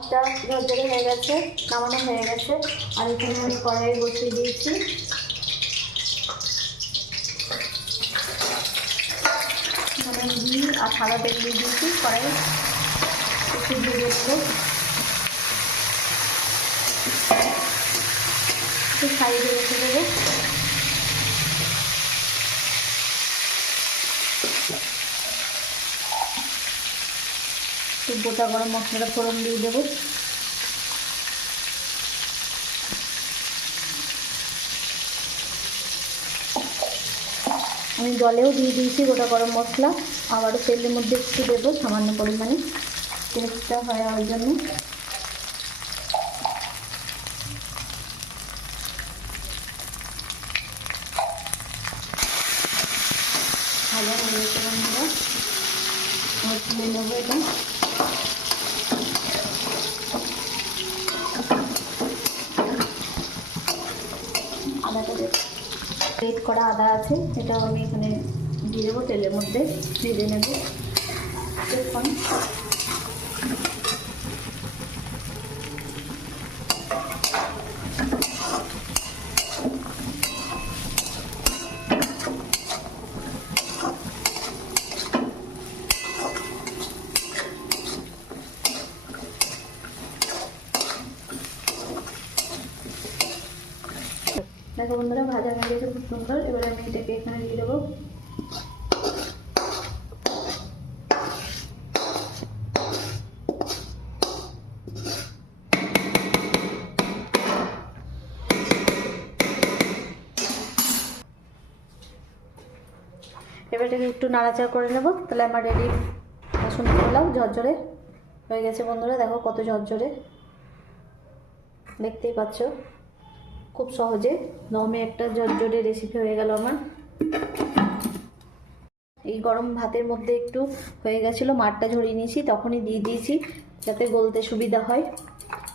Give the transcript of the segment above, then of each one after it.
ভাতটা ঝরঝরে হয়ে গেছে, নামানো হয়ে গেছে। আর এখানে আমি কড়াই বসিয়ে দিয়েছি। এখানে ঘি আর সাদা তেল দিয়ে দিয়েছি। কড়াই একটু ভেজে দেবো, একটু সাইডে রেখে দেবো। একটু গোটা গরম মশলাটা ফোড়ন দিয়ে দেবো। আমি জলেও দিয়ে দিয়েছি গোটা গরম মশলা, আবারও তেলের মধ্যে একটু দেবো সামান্য পরিমাণে, টেস্টটা হয় ওই জন্য। ভালো হয়ে গেছে বন্ধুরা, তুলে নেবো এটা। আদাটা গ্রেট করা আদা আছে, এটাও আমি এখানে দিয়ে দেবো, তেলের মধ্যে ভেজে নেব। দেখুন দেখো বন্ধুরা, ভাজা হয়ে গেছে খুব সুন্দর। এবার আমি এটাকে এখানে দিয়ে দেবো। এবার এটাকে একটু নাড়াচাড়া করে নেব। তাহলে আমার রেডি সুন্দর পোলাও ঝরঝরে হয়ে গেছে বন্ধুরা। দেখো কত ঝরঝরে, দেখতেই পাচ্ছ। খুব সহজে দমে একটা ঝরঝরে রেসিপি হয়ে গেল আমার। এই গরম ভাতের মধ্যে একটু হয়ে গেছিলো, মাঠটা ঝরিয়ে নিয়েছি, তখনই দিয়ে দিয়েছি যাতে গলতে সুবিধা হয়।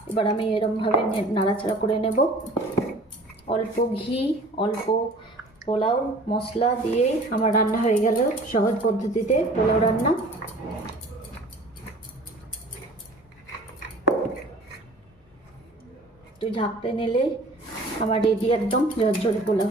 এবার আমি এরমভাবে নাড়াচাড়া করে নেব। অল্প ঘি, অল্প পোলাও মশলা দিয়েই আমার রান্না হয়ে গেল সহজ পদ্ধতিতে পোলাও রান্না। একটু ঝাঁকতে নিলেই আমার রেডি একদম ঝরঝরে পোলাও।